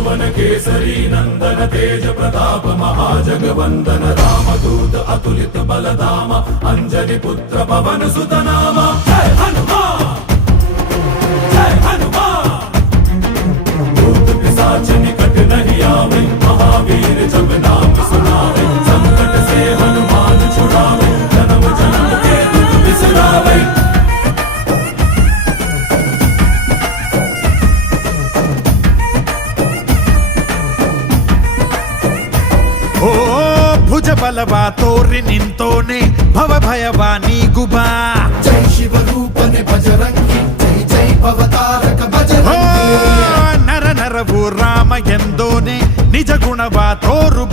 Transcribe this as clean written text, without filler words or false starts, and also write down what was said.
त्रिभुवन केसरी नंदन तेज प्रताप महाजगवंदन रामदूत अतुलित बलधाम अंजनी पुत्र पवन सुत नाम जय हनुमान जय हनुमान भूत पिशाच निकट नहीं आवे महावीर जब नाम सुनावे संकट से हनुमान छुड़ावे जन्म जन्म के दुख बिसरावे ಓ ಭುಜ ಬಲವ ತೋರಿ ನಿಂತೋನೆ ಭವ ಭಯವ ನೀಗುಬಾ ಜೈ ಶಿವ ರೂಪನೆ ಬಜರಂಗಿ ಜೈ ಜೈ ಭವತಾರಕ ಬಜರಂಗಿ ನರ ನರವು ರಾಮ ಎಂದೋನೆ ನಿಜ ಗುಣವ ತೋರು